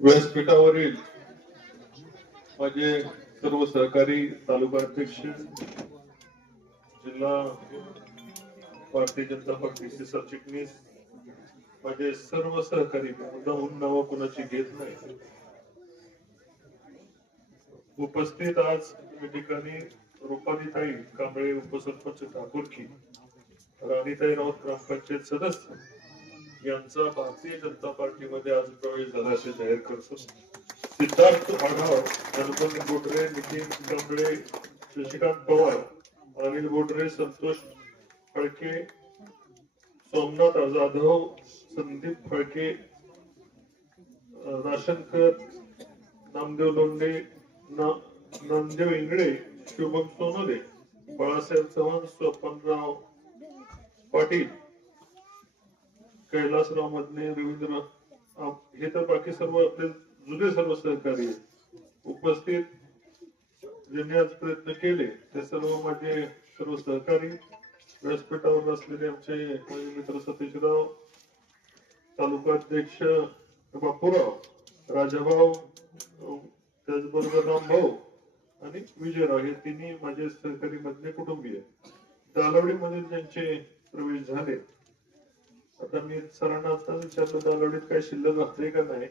व्यासपीठावरील माझे सर्व सहकारी तालुका अध्यक्ष, जिल्हा भारतीय जनता पार्टीचे सरचिटणीस, माझे सर्व सहकारी, मुद्दामून नाव कोणाची घेत नाही, उपस्थित आज या ठिकाणी रुपालीताई कांबळे उपसरपंच ठाकूरकी, राणीताई राऊत ग्रामपंचायत सदस्य यांचा भारतीय जनता पार्टीमध्ये आज प्रवेश झाला असे जाहीर करतो. सिद्धार्थ आढाव, गणपती बोटरे, नितीन कांबळे, शशिकांत पवार, अनिल बोटरे, संतोष फळके, सोमनाथ जाधव, संदीप फळके, राशनकर, नामदेव लोंढे, नामदेव इंगळे, शुभम सोनोले, बाळासाहेब चव्हाण, स्वपनराव पाटील, कैलासराव मदने, रवींद्र, हे तर बाकी सर्व आपले जुने सर्व सहकारी उपस्थित, ज्यांनी आज प्रयत्न केले ते सर्व माझे सर्व सहकारी, व्यासपीठावर असलेले आमचे मित्र सतीशराव, तालुका अध्यक्ष बापूराव, राजाभाऊ, त्याचबरोबर रामभाऊ आणि विजयराव, हे तिन्ही माझे सहकारी मधले कुटुंबीय दालवडीमध्ये ज्यांचे प्रवेश झाले. आता मी सरांना आता विचारलं दालवडीत काय शिल्लक राहते का नाही,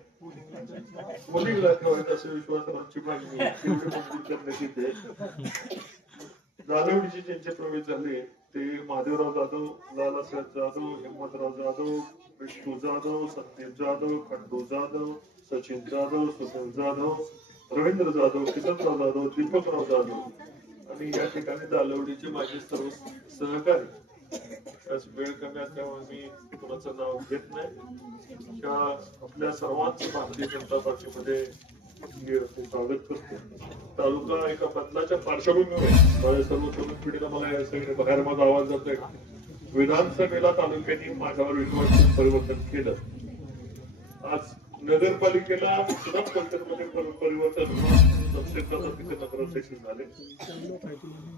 मुलीला ठेवायचा असे विश्वासाची मागणी करण्यात येते. दालवडीचे ज्यांचे प्रवेश झाले ते महादेवराव जाधव, लालासाहेब जाधव, हिम्मतराव जाधव, विष्णू जाधव, संदीप जाधव, खंडू जाधव, सचिन जाधव, सुनील जाधव, रवींद्र जाधव, किसनराव जाधव, दीपकराव जाधव आणि या ठिकाणी दालवडीचे माझे सर्व सहकारी. वेळ कमी असल्यामुळे मी कोणाचं नाव घेत नाही. आपल्या सर्वांचं भारतीय जनता पार्टीमध्ये स्वागत करतो. तालुका एका बदलाच्या पार्श्वभूमीवर माझ्या सर्व तरुण पिढीला मला या सगळे बाहेर माझा आवाज जातोय. विधानसभेला तालुक्यांनी माझ्यावर विश्वास परिवर्तन केलं. आज नगरपालिकेला सुद्धा पद्धतीमध्ये परिवर्तन नगराध्यक्ष झाले.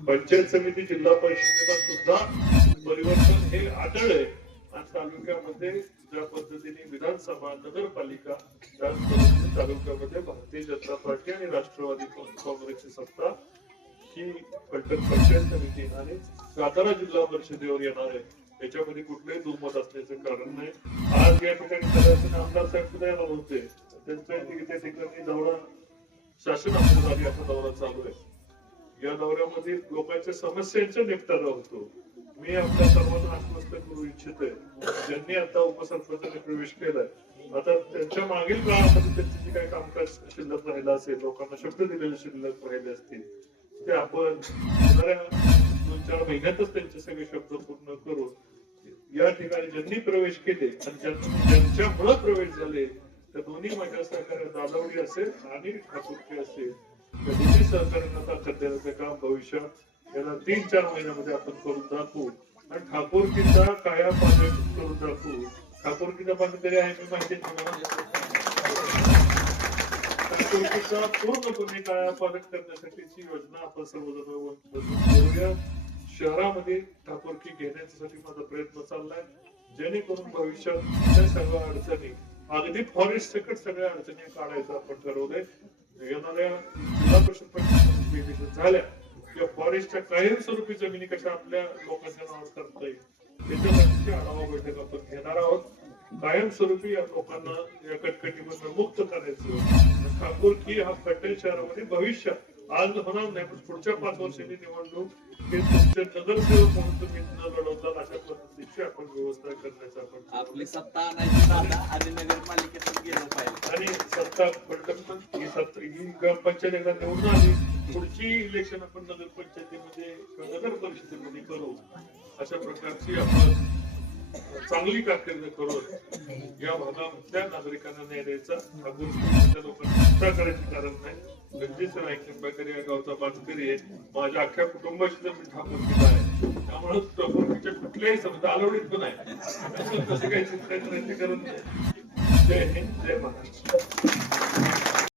पंचायत समिती, जिल्हा परिषदेला सुद्धा परिवर्तन हे आढळले आणि तालुक्यामध्ये ज्या पद्धतीने विधानसभा, नगरपालिका, त्याच पद्धतीने तालुक्यामध्ये भारतीय जनता पार्टी आणि राष्ट्रवादी काँग्रेसची सत्ता ही पंचायत समिती आणि सातारा जिल्हा परिषदेवर येणार आहे. याच्यामध्ये कुठलंही दुमत असण्याचं कारण नाही. आज या ठिकाणी आमदार साहेब सुद्धा येणार होते. त्यांच्या त्या ठिकाणी दौरा, शासन आमदार असा दौरा चालू आहे. या दौऱ्यामध्ये लोकांच्या समस्यांचा निपटारा होतो. मी आपल्या सर्वांना आश्वस्त करू इच्छितोय, ज्यांनी आता उपसरपंचाने प्रवेश केलाय, आता त्यांच्या मागील काळामध्ये त्यांचे जे काही कामकाज शिल्लक राहिलं असेल, लोकांना शब्द दिलेले शिल्लक राहिले असतील, ते आपण येणाऱ्या 2-4 महिन्यातच त्यांचे सगळे शब्द पूर्ण करून या ठिकाणी ज्यांनी प्रवेश केले आणि ज्यांच्यामुळे प्रवेश झाले त्या दोन्ही माझ्या सहकार्य दालवडी असेल आणि ठाकूरकी असेल, त्या दोन्ही सहकार्यांना ताकद देण्याचं काम भविष्यात याला 3-4 महिन्यामध्ये आपण करून दाखवू आणि ठाकूरकीचा कायापालट करून दाखवू. ठाकूरकीचा पालन तरी आहे मी माहिती ठाकूरकीचा पूर्णपणे कायापालट करण्यासाठीची योजना आपण सर्वजण करूया. शहरामध्ये ठाकूरकी घेण्यासाठी माझा प्रयत्न चाललाय, जेणेकरून भविष्यात सगळ्या अडचणी, अगदी फॉरेस्ट सकट सगळ्या अडचणी काढायचं आपण ठरवलंय. येणाऱ्या जिल्हा परिषद झाल्या किंवा फॉरेस्टच्या कायमस्वरूपी जमिनी कशा आपल्या लोकांच्या नावावर करता येईल त्याच्यासाठीची आढावा बैठक आपण घेणार आहोत. कायमस्वरूपी या लोकांना या कटकटीमधून मुक्त करायचं. ठाकूरकी हा पटेल शहरामध्ये भविष्यात आज होणार नाही, पण पुढच्या 5 वर्षांनी निवडणूक हे तुमचे नगरसेवक म्हणून तुम्ही न लढवता अशा पद्धतीची आपण व्यवस्था करण्याचा आपण आपली सत्ता आणायची आणि नगरपालिकेतून गेलं पाहिजे आणि सत्ता ही ग्रामपंचायत एकदा निवडून आली, पुढची इलेक्शन आपण नगरपंचायतीमध्ये नगर परिषदेमध्ये करू. अशा प्रकारची आपण चांगली कारकीर्द करून या भागातल्या नागरिकांना न्याय द्यायचा. लोकांना चिंता करायची कारण नाही. गंजीच नाईक या गावचा बांधकरी आहे. माझ्या अख्ख्या कुटुंबाशी मी ठाकूरकीचा आहे, त्यामुळे ठाकूरकीच्या कुठल्याही समजा आलवडीत पण आहे. तशी काही चिंता करायची गरज नाही. जय हिंद, जय महाराष्ट्र.